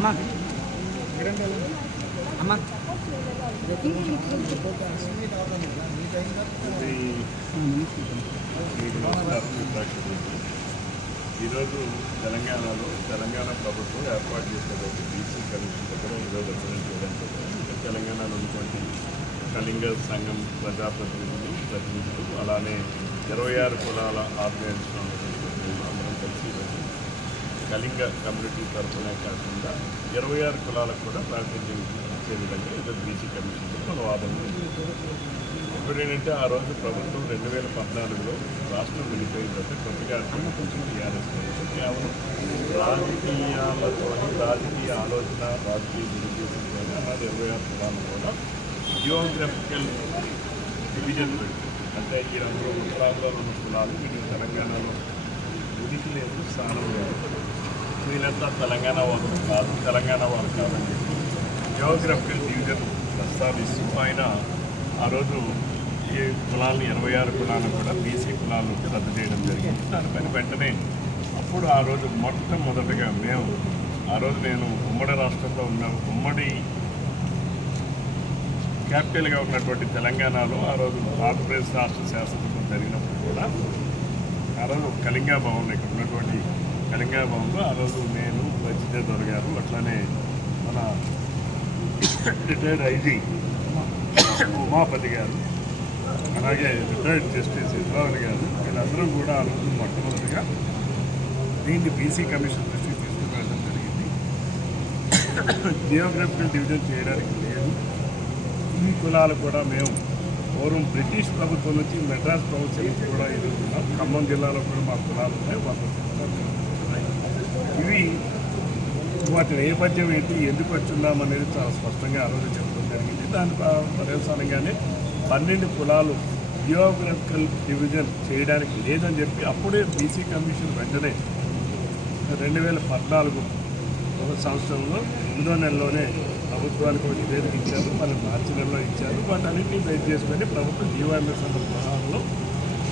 అమ్మా. అమ్మా. ఈరోజు తెలంగాణలో తెలంగాణ ప్రభుత్వం ఏర్పాటు చేసినటువంటి బీసీ కమిషన్ దగ్గర ఈరోజు రిప్రజెంట్ చేయడానికి తెలంగాణలో ఉన్నటువంటి కళింగ సంఘం ప్రజాప్రతినిధులు ప్రతినిధులు అలానే ఇరవై ఆరు కులాల ఆర్గనైజేషన్ ఉన్నటువంటి అందరం కలిసి ఈరోజు కళింగ కమ్యూనిటీ తరఫునే కాకుండా ఇరవై ఆరు కులాలకు కూడా ప్రాతినిధ్యం ఇచ్చే విధంగా ఇద్దరు బీసీ కమిషన్ మన వాదన ఇప్పుడు ఏంటంటే ఆ రోజు ప్రభుత్వం రెండు వేల పద్నాలుగులో రాష్ట్రం విడిపోయిన తర్వాత కొద్దిగా కొంచెం టీఆర్ఎస్ ప్రభుత్వం కేవలం రాజకీయాలతో రాజకీయ ఆలోచన రాజకీయ దురుద్దేశంతో అలాగే ఇరవై ఆరు కులాలు కూడా జియోగ్రఫికల్ డివిజన్ అంటే ఈ రంగంలో ఉత్తరాంధ్రలో ఉన్న కులాలు వీటి తెలంగాణలో ఉనికి లేదు స్థానం లేదు. వీళ్ళంతా తెలంగాణ వారు కాదు తెలంగాణ వారు కాదని చెప్పి జియోగ్రఫికల్ డివిజన్ ప్రస్తావిస్తూ ఆయన ఆ రోజు ఏ కులాలు ఇరవై ఆరు కులాలు కూడా బీసీ కులాలు రద్దు చేయడం జరిగింది. దానిపైన వెంటనే అప్పుడు ఆ రోజు మొట్టమొదటిగా మేము ఆ రోజు నేను ఉమ్మడి రాష్ట్రంలో ఉన్న ఉమ్మడి క్యాపిటల్గా ఉన్నటువంటి తెలంగాణలో ఆ రోజు ఆంధ్రప్రదేశ్ రాష్ట్ర శాసనసభ జరిగినప్పుడు కూడా ఆ రోజు కళింగా భవన్ ఇక్కడ ఉన్నటువంటి కళింగా భవన్లో ఆ రోజు నేను లచ్చిదేదర్ గారు అట్లానే మన రిటైర్డ్ ఐజీ ఉమాపతి గారు అలాగే రిటైర్డ్ జస్టిస్ ఇంద్రావతి గారు వీళ్ళందరూ కూడా ఆ రోజు మొట్టమొదటిగా దీన్ని బీసీ కమిషన్ దృష్టికి తీసుకువెళ్ళడం జరిగింది. జియోగ్రఫికల్ డివిజన్ చేయడానికి లేదు. ఈ కులాలు కూడా మేము పూర్వం బ్రిటిష్ ప్రభుత్వం నుంచి మెడ్రాస్ ప్రభుత్వం నుంచి కూడా ఎదుర్కొన్నాం. ఖమ్మం జిల్లాలో కూడా మా కులాలు ఉన్నాయి వాళ్ళు కులాలు ఉన్నాయి. ఇవి వాటి నేపథ్యం ఏంటి ఎందుకు వచ్చున్నాం అనేది చాలా స్పష్టంగా ఆ రోజు చెప్పడం జరిగింది. దాని ప- పర్యవసానంగానే పన్నెండు కులాలు జియోగ్రఫికల్ డివిజన్ చేయడానికి లేదని చెప్పి అప్పుడే బీసీ కమిషన్ వెంటనే రెండు వేల పద్నాలుగు ఒక సంవత్సరంలో ఎనిమిదో నెలలోనే ప్రభుత్వానికి ఒక నివేదిక ఇచ్చారు మళ్ళీ మార్చి నెలలో ఇచ్చారు. వాటన్నింటినీ బేస్ చేసుకొని ప్రభుత్వం జీవాఎంఎస్ అన్న ప్రహారంలో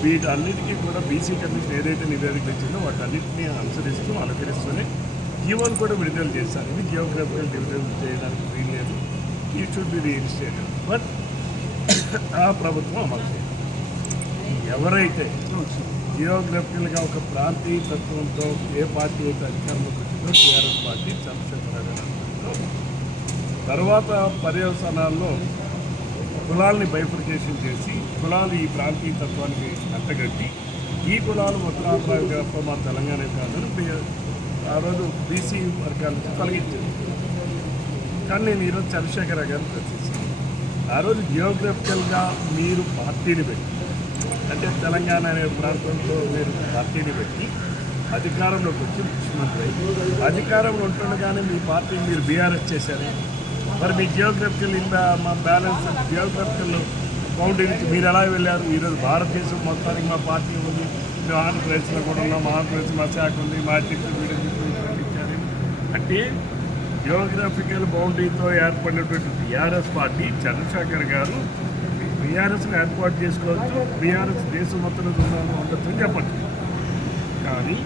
వీటన్నిటికీ కూడా బీసీ కమిషన్ ఏదైతే నివేదికలు ఇచ్చిందో వాటన్నింటినీ అనుసరిస్తూ అనుకరిస్తూనే జీవోని కూడా విడుదల చేశారు. ఇది జియోగ్రఫికల్ డివిజన్ చేయడానికి వీల్లేదు. ఈ షుడ్ బి రిజిస్ట్రేటెడ్ బట్ ఆ ప్రభుత్వం అమలు చేయాలి ఎవరైతే జియోగ్రఫికల్గా ఒక ప్రాంతీయ తత్వంతో ఏ పార్టీ అయితే అధికారంలోకి వచ్చిందో టీఆర్ఎస్ పార్టీ చంద్రశేఖర తర్వాత పర్యవసానాల్లో కులాల్ని బైఫర్కేషన్ చేసి కులాలు ఈ ప్రాంతీయ తత్వానికి అంటగట్టి ఈ కులాలు ఉత్తరాంధ్ర మా తెలంగాణ కాదని ఆ రోజు బీసీ వర్గాల నుంచి కానీ నేను ఈరోజు చంద్రశేఖర గారిని ప్రశ్నిస్తాను ఆ రోజు జియోగ్రఫికల్గా మీరు పార్టీని పెట్టి అంటే తెలంగాణ అనే ప్రాంతంలో మీరు పార్టీని పెట్టి అధికారంలోకి వచ్చి ముఖ్యమంత్రి అయ్యి అధికారంలో ఉంటుండగానే మీ పార్టీని మీరు బీఆర్ఎస్ చేశారు. మరి మీ జియోగ్రఫికల్ ఇందా మా బ్యాలెన్స్ జియోగ్రఫికల్ బౌండరీ నుంచి మీరు ఎలా వెళ్ళారు? ఈరోజు భారతదేశం మొత్తానికి మా పార్టీ ఉంది. మేము ఆంధ్రప్రదేశ్లో కూడా ఉన్నాం. మా ఆంధ్రప్రదేశ్ మా శాఖ ఉంది. మా అధ్యక్షుడు అంటే జియోగ్రాఫికల్ బౌండరీతో ఏర్పడినటువంటి బీఆర్ఎస్ పార్టీ చంద్రశేఖర్ గారు బీఆర్ఎస్ని ఏర్పాటు చేసుకోవచ్చు. బీఆర్ఎస్ దేశం మొత్తం ఉండొచ్చు అని చెప్పచ్చు. కానీ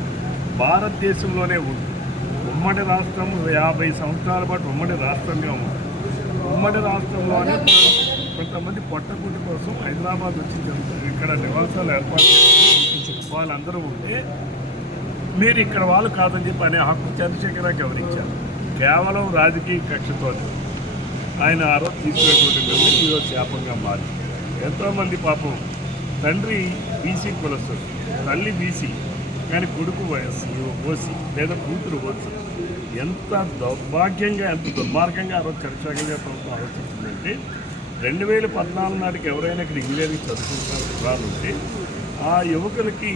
భారతదేశంలోనే ఉంది. ఉమ్మడి రాష్ట్రం యాభై సంవత్సరాల పాటు ఉమ్మడి రాష్ట్రంగా ఉంది. ఉమ్మడి రాష్ట్రంలోనే కొంతమంది పొట్టగుడ్డి కోసం హైదరాబాద్ వచ్చి ఇక్కడ నివాసాలు ఏర్పాటు చేసుకుని వాళ్ళందరూ ఉంటే మీరు ఇక్కడ వాళ్ళు కాదని చెప్పి అనే హక్కు చంద్రశేఖర గౌరవించారు కేవలం రాజకీయ కక్షతో ఆయన ఆ రోజు తీసుకునేటువంటి నిర్ణయం ఈరోజు శాపంగా మారి ఎంతోమంది పాపం తండ్రి బీసీ కులస్తుడు తల్లి బీసీ కానీ కొడుకు వయస్సు ఓసి లేదా కూతురు ఓసి ఎంత దౌర్భాగ్యంగా ఎంత దుర్మార్గంగా ఆ రోజు చంద్రశేఖర్ ప్రభుత్వం ఆలోచిస్తుందంటే రెండు వేల పద్నాలుగు నాటికి ఎవరైనా ఇక్కడ ఇంజనీరింగ్ చదువుకుంటున్న ఉంటే ఆ యువకులకి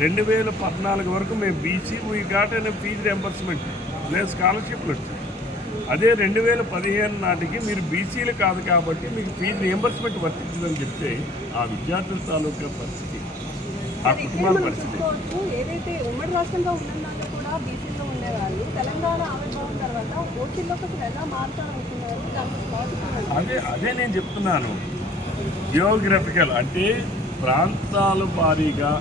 రెండు వేల పద్నాలుగు వరకు మేము బీసీ వీ ఘాట్ అనే ఫీజు రియంబర్స్మెంట్ లేదా స్కాలర్షిప్లు వచ్చాయి అదే రెండు వేల పదిహేను నాటికి మీరు బీసీలు కాదు కాబట్టి మీకు ఫీజు రియంబర్స్మెంట్ వర్తించదని చెప్తే ఆ విద్యార్థుల తాలూకా పరిస్థితి ఆ కుటుంబాల పరిస్థితి. ఏదైతే ఉమ్మడి ఉన్నదాన్ని కూడా బీసీలో ఉండేవాళ్ళు తెలంగాణ ఆవిర్భావం తర్వాత ఓసీలోకి అసలు ఎలా మారుతారనుకున్నారు? దానికి లాజిక్ ఏమంటారు? అదే అదే నేను చెప్తున్నాను. జియోగ్రఫికల్ అంటే ప్రాంతాల వారీగా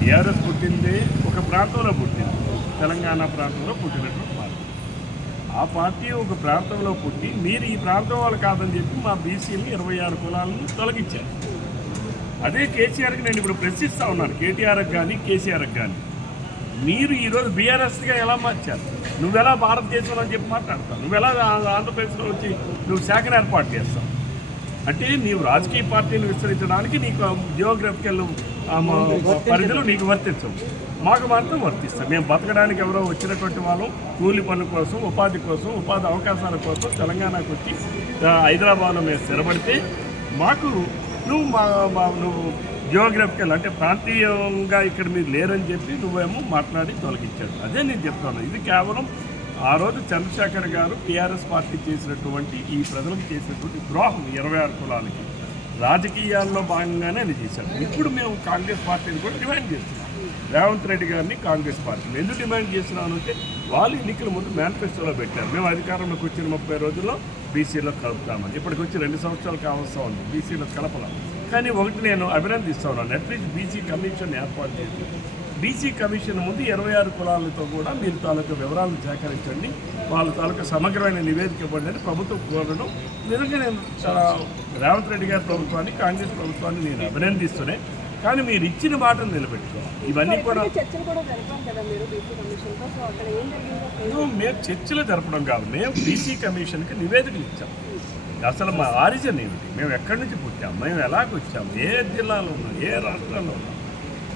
టీఆర్ఎస్ పుట్టింది ఒక ప్రాంతంలో పుట్టింది. తెలంగాణ ప్రాంతంలో పుట్టినటువంటి పార్టీ. ఆ పార్టీ ఒక ప్రాంతంలో పుట్టి మీరు ఈ ప్రాంతం వాళ్ళు కాదని చెప్పి మా బీసీలు ఇరవై ఆరు కులాలను తొలగించారు. అదే కేసీఆర్కి నేను ఇప్పుడు ప్రశ్నిస్తా ఉన్నాను కేటీఆర్కి కానీ కేసీఆర్కి కానీ. మీరు ఈరోజు బీఆర్ఎస్గా ఎలా మార్చారు? నువ్వెలా భారతదేశంలో అని చెప్పి మాట్లాడతావు? నువ్వెలా ఆంధ్రప్రదేశ్లో వచ్చి నువ్వు శాఖను ఏర్పాటు చేస్తావు? అంటే నీవు రాజకీయ పార్టీని విస్తరించడానికి నీకు జియోగ్రఫికల్ పరిధిలో నీకు వర్తించవు. మాకు మాత్రం వర్తిస్తాం. మేము బతకడానికి ఎవరో వచ్చినటువంటి వాళ్ళం కూలి పనుల కోసం ఉపాధి కోసం ఉపాధి అవకాశాల కోసం తెలంగాణకు వచ్చి హైదరాబాద్లో మేము స్థిరపడితే మాకు నువ్వు మా మా- నువ్వు జియోగ్రఫికల్ అంటే ప్రాంతీయంగా ఇక్కడ మీరు లేరని చెప్పి నువ్వేమో మాట్లాడి తొలగించాడు అదే నేను చెప్తాను. ఇది కేవలం ఆ రోజు చంద్రశేఖర్ గారు టీఆర్ఎస్ పార్టీ చేసినటువంటి ఈ ప్రజలకు చేసినటువంటి ద్రోహం ఇరవై ఆరు కులాలకి. రాజకీయాల్లో భాగంగానే అది చేశారు. ఇప్పుడు మేము కాంగ్రెస్ పార్టీని కూడా డిమాండ్ చేస్తున్నాం. రేవంత్ రెడ్డి గారిని కాంగ్రెస్ పార్టీని. ఎందుకు డిమాండ్ చేస్తున్నాను అంటే వాళ్ళు ఎన్నికల ముందు మేనిఫెస్టోలో పెట్టారు. మేము అధికారంలోకి వచ్చిన ముప్పై రోజుల్లో బీసీలో కలుపుతామని. ఇప్పటికి వచ్చి రెండు సంవత్సరాలు కావస్తా ఉంది. బీసీలో కలపలం. కానీ ఒకటి నేను అభినందిస్తా ఉన్నాను. అట్లీస్ట్ బీసీ కమిషన్ ఏర్పాటు చేసి బీసీ కమిషన్ ముందు ఇరవై ఆరు కులాలతో కూడా మీరు తాలూకా వివరాలను సేకరించండి. వాళ్ళ తాలూకా సమగ్రమైన నివేదిక ఇవ్వండి అని ప్రభుత్వం కోరడం. నిజంగా నేను చాలా రేవంత్ రెడ్డి గారి ప్రభుత్వాన్ని కాంగ్రెస్ ప్రభుత్వాన్ని నేను అభినందిస్తూనే కానీ మీరు ఇచ్చిన మాటను నిలబెట్టుకోవాలి. ఇవన్నీ కూడా మేము చర్చలు జరపడం కాదు. మేము బీసీ కమిషన్కి నివేదికలు ఇచ్చాం. అసలు మా ఆరిజిన్ ఏమిటి? మేము ఎక్కడి నుంచి పుట్టాం? మేము ఎలాగొచ్చాం? ఏ జిల్లాలో ఉన్నాం? ఏ రాష్ట్రాల్లో ఉన్నాం?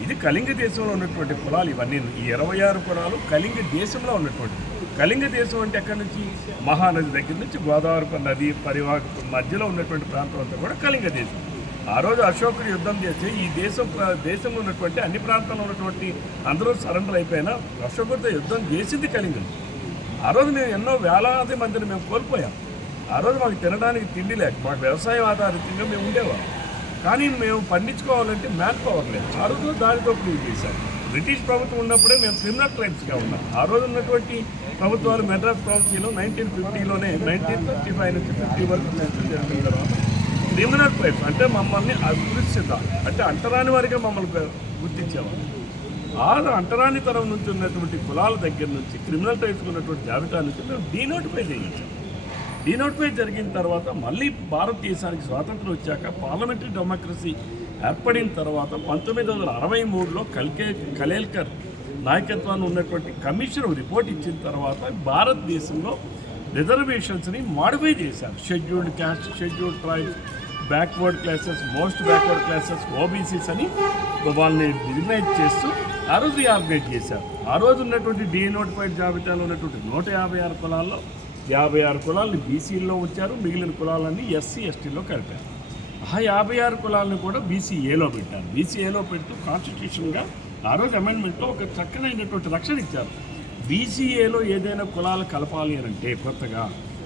ఇది కళింగ దేశంలో ఉన్నటువంటి కులాలు ఇవన్నీ. ఈ ఇరవై ఆరు కులాలు కళింగ దేశంలో ఉన్నటువంటి. కళింగ దేశం అంటే ఎక్కడి నుంచి? మహానది దగ్గర నుంచి గోదావరి నది పరివాహక మధ్యలో ఉన్నటువంటి ప్రాంతం అంతా కూడా కళింగ దేశం. ఆ రోజు అశోకుడు యుద్ధం చేసి ఈ దేశం దేశంలో ఉన్నటువంటి అన్ని ప్రాంతాల్లో ఉన్నటువంటి అందరూ సరెండర్ అయిపోయినా అశోకుడితో యుద్ధం చేసింది కళింగం. ఆ రోజు మేము ఎన్నో వేలాది మందిని మేము కోల్పోయాం. ఆ రోజు మాకు తినడానికి తిండి లేక మాకు వ్యవసాయం ఆధారితంగా మేము ఉండేవాళ్ళం. కానీ మేము పండించుకోవాలంటే మ్యాన్ పవర్ లేదు. ఆ రోజు దారితో ప్రూవ్ చేశాం బ్రిటిష్ ప్రభుత్వం ఉన్నప్పుడే మేము క్రిమినల్ ట్రైబ్స్గా ఉన్నాం. ఆ రోజు ఉన్నటువంటి ప్రభుత్వాలు మెడ్రాస్ ప్రావిన్సీలో నైన్టీన్ ఫిఫ్టీలోనే నైన్టీన్ ఫిఫ్టీ ఫైవ్ నుంచి ఫిఫ్టీ వరకు జరిగిన తర్వాత క్రిమినల్ ట్రైబ్స్ అంటే మమ్మల్ని అదృశ్యత అంటే అంటరాని వారిగా మమ్మల్ని గుర్తించేవారు. ఆ అంటరానితనం నుంచి ఉన్నటువంటి కులాల దగ్గర నుంచి క్రిమినల్ టైప్స్ ఉన్నటువంటి జాబితా నుంచి మేము డీనోటిఫై చేయించాం. డీనోటిఫై జరిగిన తర్వాత మళ్ళీ భారతదేశానికి స్వాతంత్రం వచ్చాక పార్లమెంటరీ డెమోక్రసీ ఏర్పడిన తర్వాత పంతొమ్మిది వందల అరవై మూడులో కల్కే కలేల్కర్ నాయకత్వాన్ని ఉన్నటువంటి కమిషన్ రిపోర్ట్ ఇచ్చిన తర్వాత భారతదేశంలో రిజర్వేషన్స్ని మాడిఫై చేశారు. Scheduled caste scheduled tribes backward classes most backward classes OBCs అని వాళ్ళని డిగ్నైజ్ చేస్తూ ఆ రోజు రీఆర్గనైజ్ చేశారు. ఆ రోజు ఉన్నటువంటి డీనోటిఫైడ్ జాబితాలో ఉన్నటువంటి నూట యాభై ఆరు కులాల్లో యాభై ఆరు కులాలని బీసీల్లో వచ్చారు మిగిలిన కులాలన్నీ ఎస్సీ ఎస్టీలో కలిపారు. ఆ యాభై ఆరు కులాలను కూడా బీసీఏలో పెట్టారు. బీసీఏలో పెడుతూ కాన్స్టిట్యూషన్గా ఆ రోజు అమెండ్మెంట్లో ఒక చక్కనైనటువంటి రక్షణ ఇచ్చారు. బీసీఏలో ఏదైనా కులాలు కలపాలి అని అంటే కొత్తగా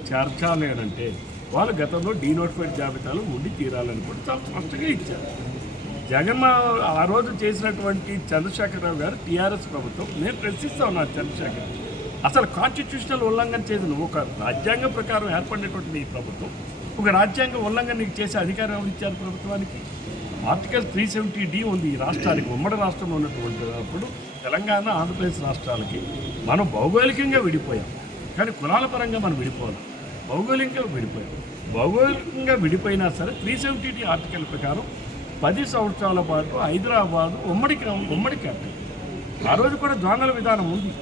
చేర్చాలి అని అంటే వాళ్ళు గతంలో డీనోటిఫైడ్ జాబితాలో ఉండి తీరాలని కూడా చాలా స్పష్టంగా ఇచ్చారు. జగన్ ఆ రోజు చేసినటువంటి చంద్రశేఖరరావు గారు టీఆర్ఎస్ ప్రభుత్వం నేను ప్రశ్నిస్తా ఉన్నాను చంద్రశేఖర్ అసలు కాన్స్టిట్యూషనల్ ఉల్లంఘన చేసిన ఒక రాజ్యాంగం ప్రకారం ఏర్పడినటువంటి ఈ ప్రభుత్వం ఒక రాజ్యాంగ ఉల్లంఘన నీకు చేసే అధికారం ఎవరు ఇచ్చారు ప్రభుత్వానికి? ఆర్టికల్ త్రీ సెవెంటీ డి ఉంది ఈ రాష్ట్రానికి ఉమ్మడి రాష్ట్రంలో ఉన్నటువంటి అప్పుడు తెలంగాణ ఆంధ్రప్రదేశ్ రాష్ట్రాలకి మనం భౌగోళికంగా విడిపోయాం. కానీ కులాల పరంగా మనం విడిపోలేం భౌగోళికంగా విడిపోయాం. భౌగోళికంగా విడిపోయినా సరే త్రీ సెవెంటీ డి ఆర్టికల్ ప్రకారం పది సంవత్సరాల పాటు హైదరాబాద్ ఉమ్మడి ఉమ్మడి క్యాపిటల్ ఆ రోజు కూడా జోనల్ విధానం ఉంది.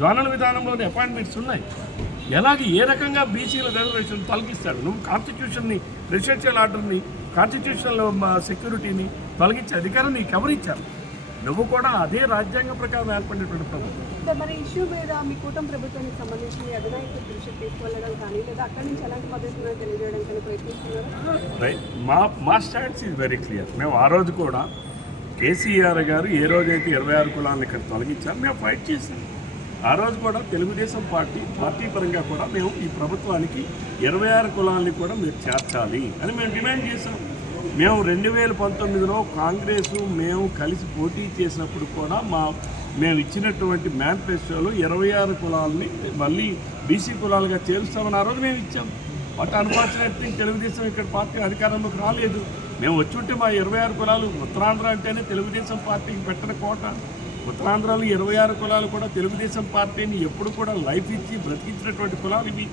జోనల్ విధానంలోని అపాయింట్మెంట్స్ ఉన్నాయి. ఎలాగ ఏ రకంగా బీసీల రిజర్వేషన్ తొలగిస్తాడు? నువ్వు కాన్స్టిట్యూషన్ని రెసిడెన్షియల్ ఆర్డర్ని కాన్స్టిట్యూషనల్ సెక్యూరిటీని తొలగించే అధికారం నీకు ఎవరు ఇచ్చారు? నువ్వు కూడా అదే రాజ్యాంగ ప్రకారం ఏర్పడినటువంటి ప్రభుత్వం. మరి ఇష్యూ మీద మీ కూటమి ప్రభుత్వానికి సంబంధించి అధినాయకుల దృష్టికి తీసుకెళ్ళడం కానీ లేదా అక్కడి నుంచి ఎలాంటి పద్ధతులను తెలియజేయడం కానీ ప్రయత్నిస్తున్నారు? మా మా స్టాండ్స్ ఈజ్ వెరీ క్లియర్ మేము ఆ రోజు కూడా కేసీఆర్ గారు ఏ రోజైతే ఇరవై ఆరు కులాలను ఇక్కడ తొలగించారు మేము ఫైట్ చేసాం ఆ రోజు కూడా తెలుగుదేశం పార్టీ పార్టీ పరంగా కూడా మేము ఈ ప్రభుత్వానికి ఇరవై ఆరు కులాలని కూడా మీరు చేర్చాలి అని మేము డిమాండ్ చేసాం మేము రెండు వేల పంతొమ్మిదిలో కాంగ్రెస్ మేము కలిసి పోటీ చేసినప్పుడు కూడా మా మేము ఇచ్చినటువంటి మేనిఫెస్టోలో ఇరవై ఆరు కులాలని మళ్ళీ బీసీ కులాలుగా చేరుస్తామని ఆ రోజు మేము ఇచ్చాం. బట్ అన్ఫార్చునేట్ థింగ్ తెలుగుదేశం ఇక్కడ పార్టీ అధికారంలోకి రాలేదు. మేము వచ్చి ఉంటే మా ఇరవై ఆరు కులాలు ఉత్తరాంధ్ర అంటేనే తెలుగుదేశం పార్టీకి పెట్టిన కోట. ఉత్తరాంధ్రలో ఇరవై ఆరు కులాలు కూడా తెలుగుదేశం పార్టీని ఎప్పుడు కూడా లైఫ్ ఇచ్చి బ్రతికించినటువంటి కులాలు ఇవి.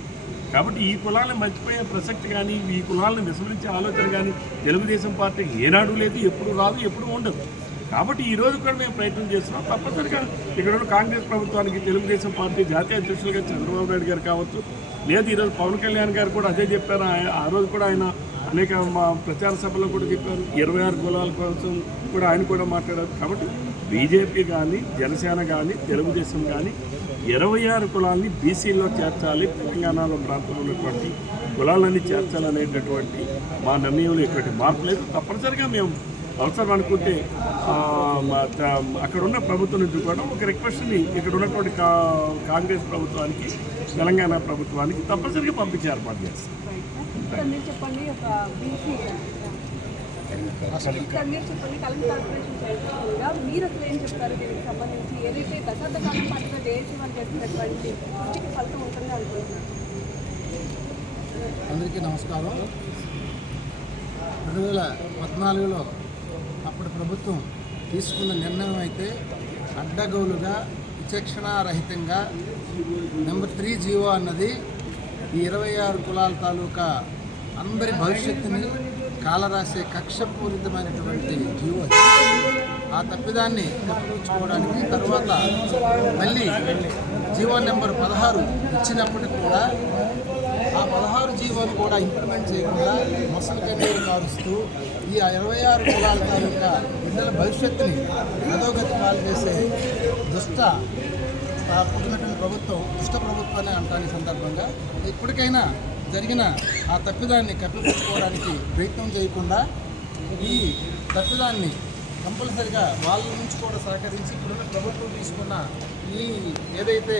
కాబట్టి ఈ కులాలను మర్చిపోయే ప్రసక్తి కానీ ఈ కులాలను విస్మరించే ఆలోచన కానీ తెలుగుదేశం పార్టీకి ఏనాడు లేదు ఎప్పుడు రాదు ఎప్పుడు ఉండదు. కాబట్టి ఈ రోజు కూడా మేము ప్రయత్నం చేస్తున్నాం. తప్పనిసరిగా ఇక్కడ ఉన్న కాంగ్రెస్ ప్రభుత్వానికి తెలుగుదేశం పార్టీ జాతీయ అధ్యక్షులుగా చంద్రబాబు నాయుడు గారు కావచ్చు లేదు ఈరోజు పవన్ కళ్యాణ్ గారు కూడా అదే చెప్పారు. ఆ రోజు కూడా ఆయన అనేక మా ప్రచార సభలో కూడా చెప్పారు. ఇరవై ఆరు కులాల కోసం కూడా ఆయన కూడా మాట్లాడారు. కాబట్టి బీజేపీ కానీ జనసేన కానీ తెలుగుదేశం కానీ ఇరవై ఆరు కులాలని బీసీలో చేర్చాలి తెలంగాణలో ప్రాంతంలో ఉన్నటువంటి కులాలన్నీ చేర్చాలనేటటువంటి మా నిర్ణయంలో ఎటువంటి మార్పు లేదు. తప్పనిసరిగా మేము అవసరం అనుకుంటే అక్కడ ఉన్న ప్రభుత్వం నుంచి కూడా ఒక రిక్వెస్ట్ని ఇక్కడ ఉన్నటువంటి కా కాంగ్రెస్ ప్రభుత్వానికి తెలంగాణ ప్రభుత్వానికి తప్పనిసరిగా పంపించే ఏర్పాటు చేస్తాం. మీరు మీరు చెప్పండి కలెక్టర్ కార్పొరేషన్ మీరు అసలు ఏం చెప్తారు దీనికి సంబంధించి? ఏదైతే దశాబ్ద కాలం పాటుగా జేఏసీ వాళ్ళు చేసినటువంటి కృషికి ఫలితం ఉంటుంది అందరికీ నమస్కారం. రెండు వేల పద్నాలుగులో అప్పటి ప్రభుత్వం తీసుకున్న నిర్ణయం అయితే అడ్డగోలుగా విచక్షణారహితంగా నెంబర్ త్రీ జీవో అన్నది ఈ ఇరవై ఆరు కులాల తాలూకా అందరి భవిష్యత్తుని కాలరాసే కక్షపూరితమైనటువంటి జీవో ఆ తప్పిదాన్ని కప్పిపుచ్చుకోవడానికి తర్వాత మళ్ళీ జీవో నెంబర్ పదహారు ఇచ్చినప్పటికి కూడా ఆ పదహారు జీవోలు కూడా ఇంప్లిమెంట్ చేయకుండా మొసలు కన్నీరు కారుస్తూ ఈ ఇరవై ఆరు కులాల తాలూకా బిడ్డల భవిష్యత్తుని అధోగతి పాలు చేసే దుష్ట పుట్టినటువంటి ప్రభుత్వం దుష్ట ప్రభుత్వాన్ని అంటాని సందర్భంగా ఇప్పటికైనా జరిగిన ఆ తప్పిదాన్ని కప్పిపుచ్చుకోవడానికి ప్రయత్నం చేయకుండా ఈ తప్పిదాన్ని కంపల్సరిగా వాళ్ళ నుంచి కూడా సహకరించి ఇప్పుడున్న ప్రభుత్వం తీసుకున్న ఈ ఏదైతే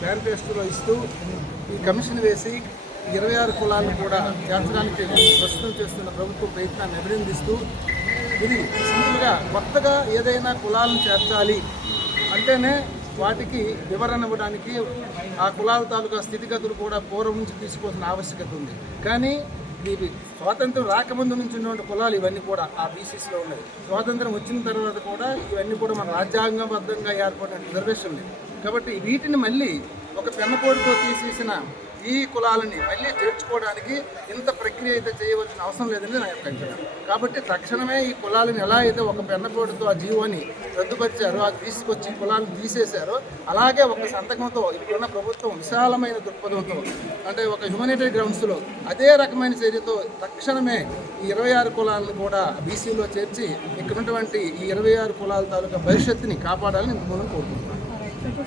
మేనిఫెస్టోలో ఇస్తూ ఈ కమిషన్ వేసి ఇరవై ఆరు కులాలను కూడా చేర్చడానికి ప్రస్తుతం చేస్తున్న ప్రభుత్వ ప్రయత్నాన్ని అభినందిస్తూ ఇది సింపుల్గా కొత్తగా ఏదైనా కులాలను చేర్చాలి అంటేనే వాటికి వివరణ ఇవ్వడానికి ఆ కులాల తాలూకా స్థితిగతులు కూడా పూర్వం నుంచి తీసుకోవాల్సిన ఆవశ్యకత ఉంది. కానీ ఇది స్వాతంత్రం రాకముందు నుంచి ఉన్నటువంటి కులాలు ఇవన్నీ కూడా ఆ బీసీసీలో ఉన్నాయి. స్వాతంత్రం వచ్చిన తర్వాత కూడా ఇవన్నీ కూడా మన రాజ్యాంగబద్ధంగా ఏర్పడిన రిజర్వేషన్లు కాబట్టి వీటిని మళ్ళీ ఒక పెన్నపోటుతో తీసేసిన ఈ కులాలని మళ్ళీ చేర్చుకోవడానికి ఇంత ప్రక్రియ అయితే చేయవలసిన అవసరం లేదని నా యొక్క కాబట్టి తక్షణమే ఈ కులాలను ఎలా అయితే ఒక పెన్నపోటుతో ఆ జీవోని రద్దుపరిచారో అది తీసుకొచ్చి కులాలను తీసేశారో అలాగే ఒక సంతకంతో ఇప్పుడున్న ప్రభుత్వం విశాలమైన దృక్పథంతో అంటే ఒక హ్యుమానిటరీ గ్రౌండ్స్లో అదే రకమైన చర్యతో తక్షణమే ఈ ఇరవై ఆరు కులాలను కూడా బీసీలో చేర్చి ఇక్కడ ఉన్నటువంటి ఈ ఇరవై ఆరు కులాల తాలూకా భవిష్యత్తుని కాపాడాలని ఇంతకుముందు కోరుకుంటున్నాను.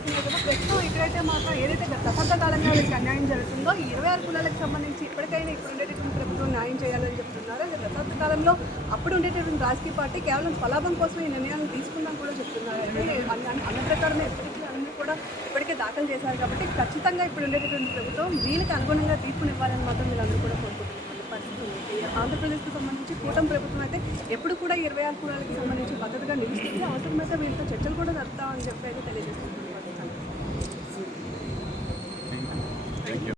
చూస్తున్నారు కదా ప్రస్తుతం ఇక్కడైతే మాత్రం ఏదైతే దశాబ్ద కాలంగా వీళ్ళకి అన్యాయం జరుగుతుందో ఇరవై ఆరు కులాలకు సంబంధించి ఇప్పటికైనా ఇప్పుడు ఉండేటటువంటి ప్రభుత్వం న్యాయం చేయాలని చెప్తున్నారు అదే కాలంలో అప్పుడు ఉండేటటువంటి రాజకీయ పార్టీ కేవలం ఫలాభం కోసం ఈ నిర్ణయాలను తీసుకుందాం కూడా చెప్తున్నారు అయితే అన్న ప్రకారమే ఇప్పటికీ అందరూ కూడా ఇప్పటికే దాఖలు చేశారు కాబట్టి ఖచ్చితంగా ఇప్పుడు ఉండేటటువంటి ప్రభుత్వం వీళ్ళకి అనుగుణంగా తీర్పునివ్వాలని మాత్రం వీళ్ళందరూ కూడా కోరుకుంటున్నారు పరిస్థితి ఆంధ్రప్రదేశ్కి సంబంధించి కూటమి ప్రభుత్వం అయితే ఎప్పుడు కూడా ఇరవై ఆరు కులాలకి సంబంధించి భద్రతగా నిలుస్తుంది. అవసరమైతే వీళ్ళతో చర్చలు కూడా జరుపుతామని చెప్పి అయితే తెలియజేస్తుంది.